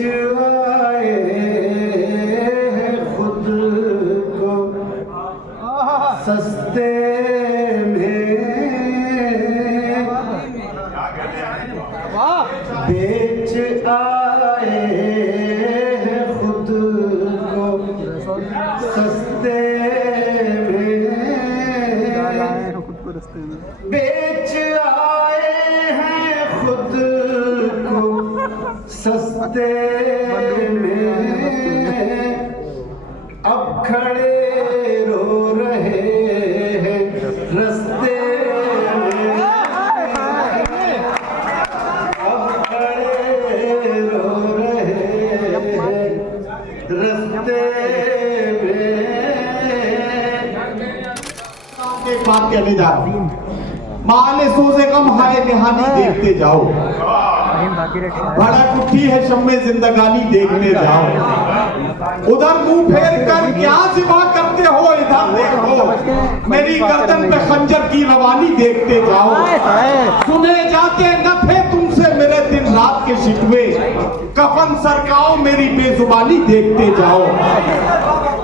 आए खुद को सस्ते में, बेच आए खुद को सस्ते में, बेच आए हैं खुद को सस्ते में, अब खड़े रो रहे हैं रस्ते में, अब खड़े रो रहे हैं रस्ते में। एक बात कहने जा रहा हूं, माले सोचे कम हाय निहानी देखते जाओ, बड़ा कुट्टी है शम्मे जिंदगानी देखते जाओ, उधर मुंह फेर कर क्या सिवा करते हो, इधर देखो मेरी गर्दन पे खंजर की रवानी देखते जाओ, सुने जाते न थे तुमसे मेरे दिन रात के शिकवे, कफन सरकाओ मेरी बेजुबानी देखते जाओ,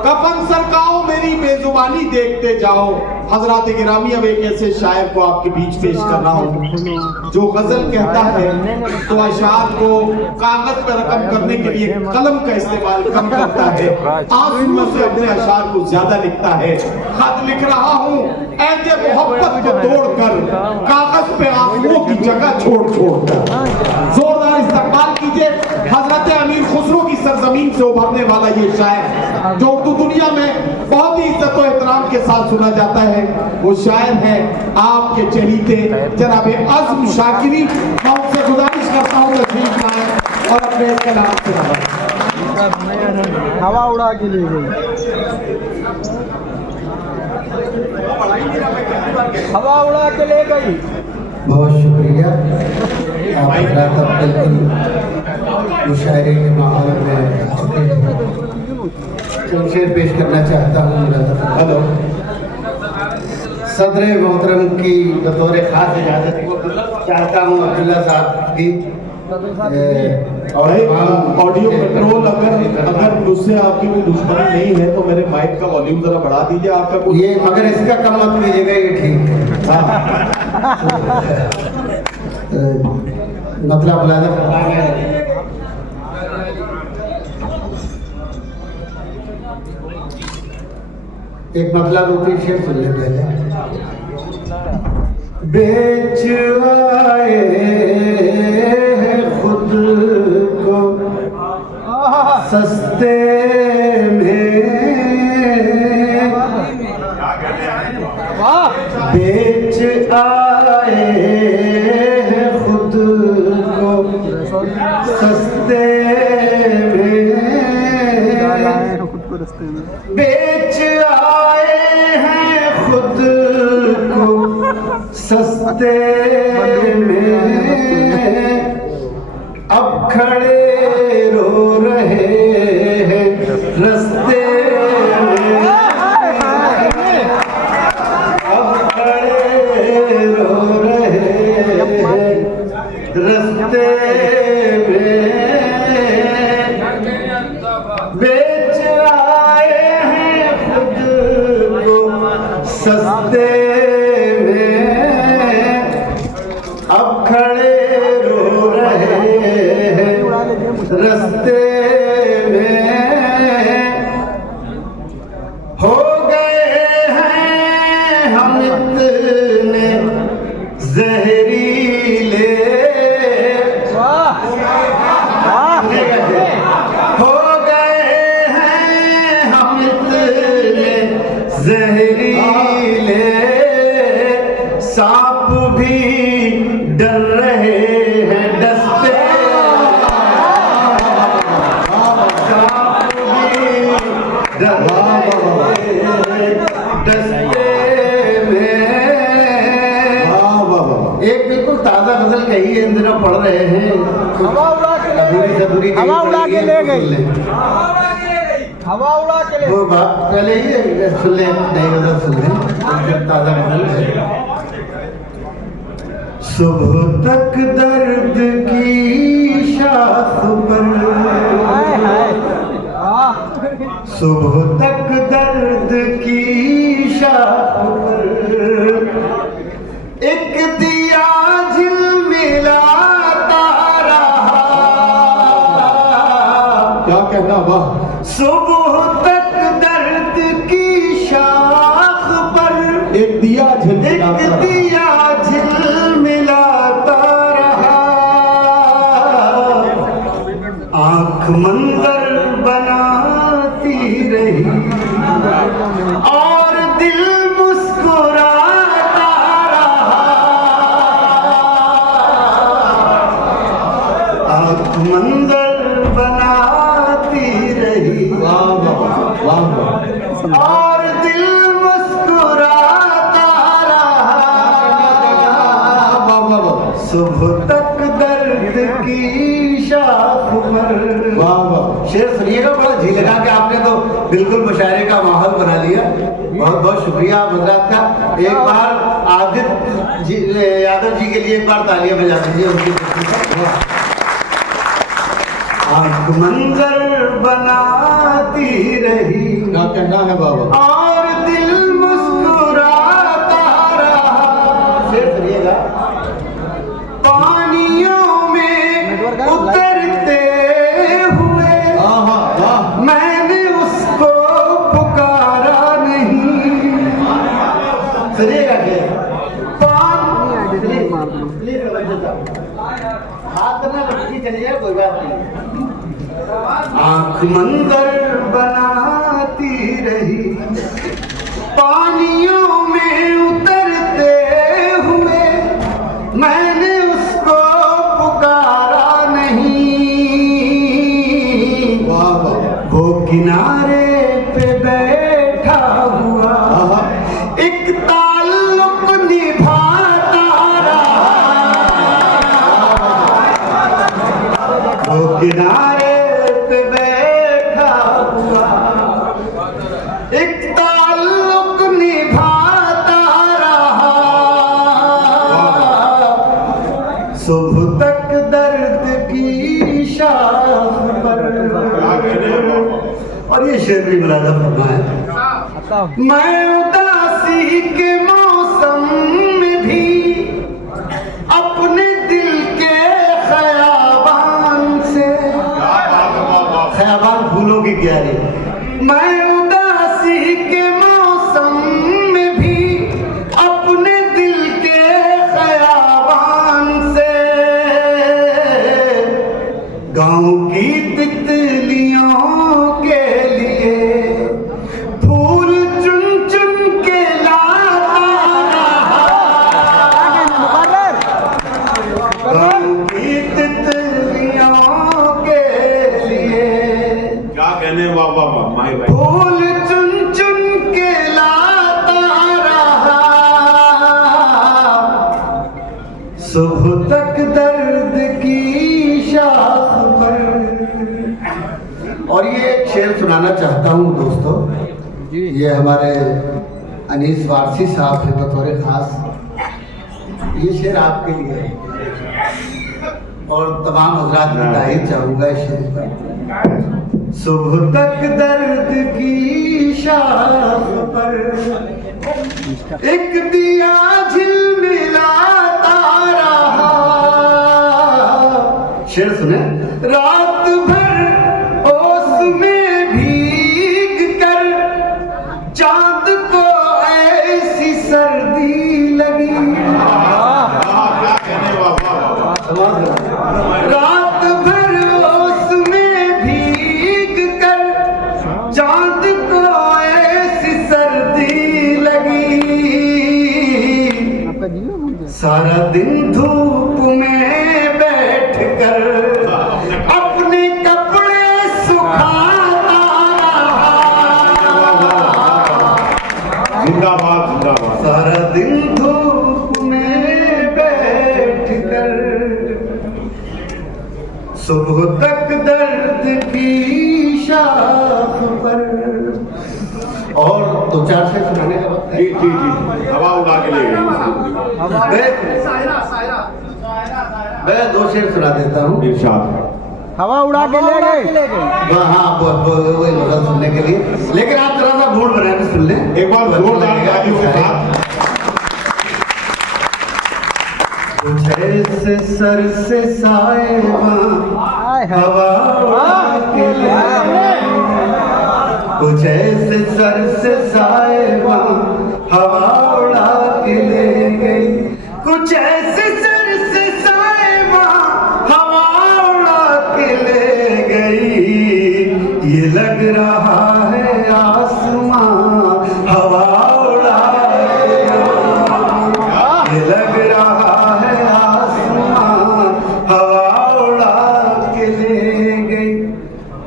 कफन सरकाओ मेरी बेजुबानी देखते जाओ। हजरात गिरामी, अब एक ऐसे शायर को आपके बीच पेश कर रहा हूँ जो गजल कहता है तो अशार को कागज पर रकम करने के लिए कलम का इस्तेमाल कम करता है, आंसुओं से अपने अशार को ज्यादा लिखता है। खत लिख रहा हूँ ऐसे मोहब्बत को तोड़कर, कागज पे आंसुओं की जगह छोड़ कर। जोरदार इस्तकबाल कीजिए हजरत अमीर खुसरो की सरजमीन से उभरने वाला ये शायर जो उर्दू दुनिया में बहुत ही इज्जत और एहतराम के साथ सुना जाता है। वो शायर है आपके चहीते जनाब अज़्म शाकिरी। मैं उनसे गुजारिश करता हूँ तशरीफ लाएं और अपने कलाम से हवा उड़ा के ले गई, हवा उड़ा के ले गई। बहुत शुक्रिया। आप हजरात अब बिल्कुल मुशायरे के माहौल में चंद शेर पेश करना चाहता हूँ। हेलो, सदर मोहतरम की बतौर खास इजाज़त चाहता हूँ अब्दुल्ला साहब की। और ऑडियो कंट्रोल अगर मुझसे आपकी कोई दुश्मनी नहीं है तो मेरे माइक का वॉल्यूम जरा बढ़ा दीजिए आपका। ये मगर इसका कम मत कीजिएगा, ये ठीक है। मतलब एक मतलब होती शेर सुन ले पहले। बेच आए खुद को सस्ते में, बेच आए खुद को सस्ते में, बेच आए हैं खुद को सस्ते में, अब खड़े रो रहे हैं रस्ते में, अब खड़े रो रहे हैं रस्ते में, बेच आए हैं खुद को सस्ते में, अब खड़े रो रहे हैं रस्ते में, हो गए हैं हम इतने जहरीले, हो गए हैं हम इतने जहरीले, सांप भी डर रहे हैं डसते, सांप भी डर रहे हैं डसते में। एक बिल्कुल ताजा गजल कही है, इन दिनों पढ़ रहे हैं, हवा उड़ा के ले गई, हवा उड़ा के ले। वो बात पहले ही सुन ले, नई गजल सुन ले, ताजा गजल है। सुबह तक दर्द की शाख पर सुबह तक दर्द की शाख पर एक दिया झिलमिलाता रहा। क्या कहना, वाह। सुबह तक दर्द की शाख पर एक दिया झिलमिलाता रहा। आंख मंजर बनाती रही और दिल मुस्कुराता रहा। आंख मंजर बनाती रही वाह वाह वाह वाह। और दिल मुस्कुराता रहा। वाह वाह वाह। सुबह तक दर्द की शाख पर। वाह वाह। शेर सुनिएगा, बड़ा जी लगा के आपने तो बिल्कुल मुशायरे का माहौल बना लिया। बहुत बहुत शुक्रिया आप हजरात का। एक बार आदित्य जी यादव जी के लिए एक बार तालियां बजा दीजिए उनकी खुशी। आंख मंजर बनाती रही क्या कहना है बाबा। और दिल मुस्कुराता रहा। शेर सुनिएगा। पानियों में उतरते हुए मैंने उसको पुकारा नहीं। सुनिएगा क्या? हाथ करना चलिए, कोई बात नहीं। आंख मंजर बनाती रही पानियों में उतरते हुए मैंने उसको पुकारा नहीं। वो किनारे पे बैठा हुआ एक ताल्लुक निभाता रहा। वो किनारे पे बैठा हुआ एक ताल्लुक निभाता रहा। सुबह तक दर्द की शाख पर। और ये शेर भी मुलाजा फरमा है। मैं उदासी के मौसम में भी अपने दिल के ख़याबान से, ख़याबान फूलों की क्यारी। मैं उदासी के मौसम में भी अपने दिल के ख़याबान से गाँव की तितलियों के लिए फूल चुन चुन के लाता रहा। गाँव की तितलियों के लिए क्या कहने, वाह वाह वाह माही भाई। फूल चुन चुन के लाता रहा। सुबह तक दर्द की शाख पर। और ये एक शेर सुनाना चाहता हूँ दोस्तों। ये हमारे अनीस वारसी साहब है बतौर खास। ये शेर आपके लिए है और तमाम हजरात की तारीफ चाहूँगा इस शेर पर। सुबह तक दर्द की शाख पर एक दिया झिलमिलाता रहा। शेर सुने। रात भर ओस में भीग कर चांद को ऐसी सर्दी लगी। क्या कहने, वाह वाह वाह। रात भर ओस में भीग कर चांद को ऐसी सर्दी लगी। सारा दिन धूप में बैठ कर अपने कपड़े सुखाता रहा। जिंदाबाद जिंदाबाद। सारा दिन धूप में बैठ कर सुबह तक दर्द की शाख पर। और दो चार से सुनाने का वक्त है। जी जी जी, हवा उड़ा के ले गई। मैं दो शेर सुना देता हूँ। इरशाद। हवा उड़ा के ले गए। हाँ वही मजा सुनने के लिए, लेकिन आप थोड़ा सा मूड बना के सुन लें एक बार जोरदार तालियों के साथ। कुछ ऐसे सर से साएबा हवा उड़ा के ले गई, कुछ ऐसे सर से साएबा हवा उड़ा के ले गई, कुछ ऐसे सर से साएबा हवा उड़ा के ले गई, ये लग रहा है आसमां हवा उड़ा के ले गई, ये लग रहा है आसमां हवा उड़ा के ले गई,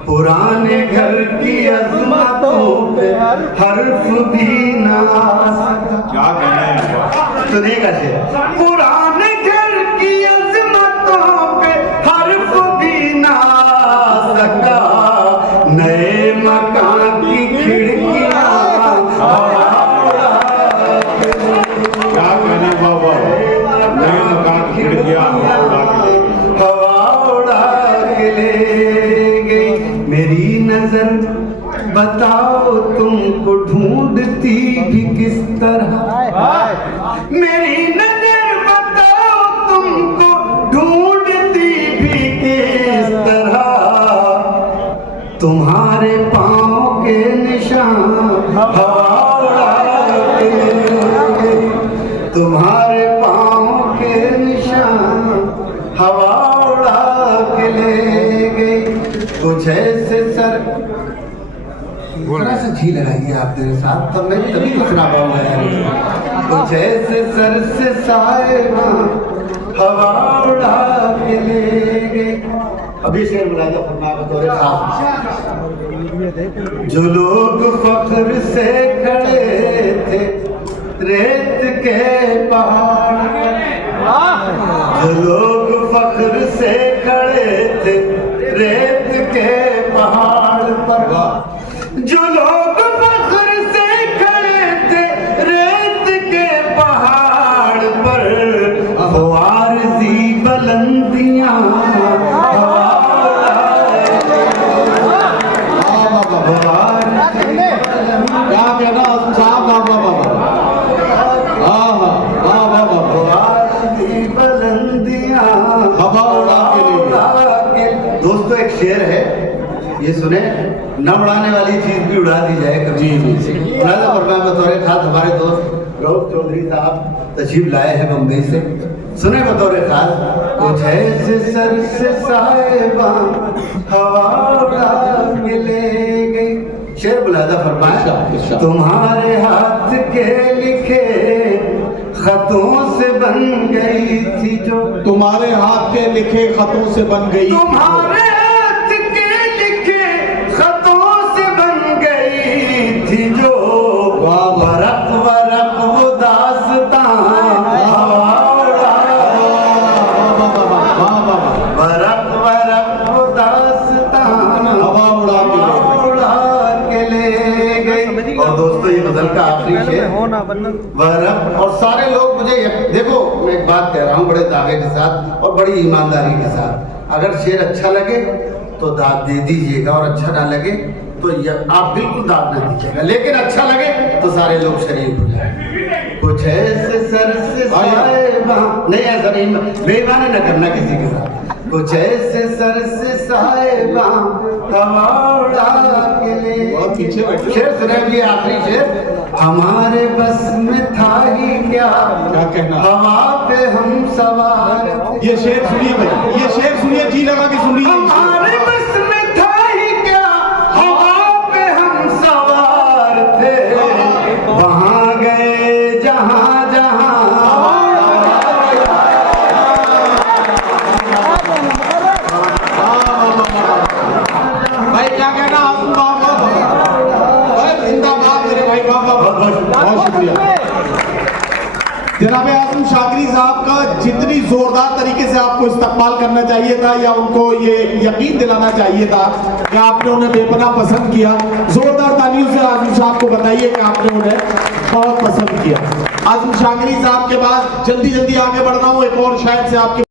पुराने घर की अजमतों पे हर्फ भी ना आ सका। क्या कहना है सुनेगा शेर, पुराने घर की अजमतों पे हर्फ भी ना आ सका, नए मकान की खिड़कियां हवा उड़ा के ले गई। क्या कहना बाबा, नए मकान खिड़कियां हवा उड़ा के ले गई, मेरी नजर बताओ तुमको ढूंढती भी किस तरह, मेरी नजर बताओ तुमको ढूंढती भी किस तरह, तुम्हारे पाँव के निशान हवा उड़ा के ले गई, तुम्हारे पाँव के निशान हवा उड़ा के ले गई, कुछ ऐसे सर थोड़ा सा जी लगाइए आप मेरे साथ, तब मैं तभी तो सुना पाऊंगा यार। कुछ ऐसे सर से साएबा हवा उड़ा के ले गए। अभी शेर बुलाएगा फरमा बतौर खास, जो लोग फख्र से खड़े थे रेत के पहाड़, जो लोग फख्र से खड़े थे रेत के पहाड़ पर, जो लोग फख्र से खड़े थे रेत के पहाड़ पर, वो आरज़ी बुलंदियां क्या कहना साहब बाबा बाबा, हाँ हाँ हाँ बाबा, बुलंदियां हवा उड़ा के ले गई। दोस्तों एक शेर है, ये सुने, न उड़ाने वाली चीज भी उड़ा दी जाए कभी। राजा फरमाया बतौर खास हमारे दोस्त रऊफ चौधरी साहब तशरीफ लाए हैं बम्बई से, सुने बतौर खास, कुछ ऐसे सर से साएबा हवा उड़ा के ले गई। शेर बुलादा फरमाया, तुम्हारे हाथ के लिखे खतों से बन गई थी जो, तुम्हारे हाथ के लिखे खतों से बन गई, तुम्हारे हाथ के लिखे खतों से बन गई थी जो, वरक वरक वो दास्तां हवा उड़ा, वरक वरक वो दास्तां हवा उड़ा के ले गई। और दोस्तों ये गजल का आखिरी शेर, वरक, और सारे लोग मुझे देखो मैं एक बात कह रहा हूँ बड़े दावे के साथ और बड़ी ईमानदारी के साथ, अगर शेर अच्छा लगे तो दाद दे दीजिएगा और अच्छा ना लगे तो आप बिल्कुल दाद ना दीजिएगा, लेकिन अच्छा लगे तो सारे लोग शरीक हो जाए। कुछ ऐसे सर से साएबा, नहीं ऐसा नहीं, बेईमानी न करना किसी के साथ, कुछ ऐसे सर से साएबा हवा उड़ा के ले, पीछे बैठो। शेर सुने जी आखिरी शेर, हमारे बस में था ही क्या कहना, हवा पे हम सवार, ये शेर सुनिए भाई, ये शेर सुनिए, जी लगा के सुनिए। हमारे बस में था ही क्या हवा पे हम सवार थे, वहां गए जहां जहां, भाई क्या कहना आजम बाबा, जिंदाबाद मेरे भाई बाबा, बहुत शुक्रिया। जनाब आजम शागरी साहब का जितनी जोरदार तरीके से आपको इस्तकबाल करना चाहिए था या उनको ये यकीन दिलाना चाहिए था कि आपने उन्हें बेपनाह पसंद किया, जोरदार तालियों से आजम साहब को बताइए कि आपने उन्हें बहुत पसंद किया। आजम शागरी साहब के बाद जल्दी जल्दी आगे बढ़ रहा हूँ, एक और शायद से आपके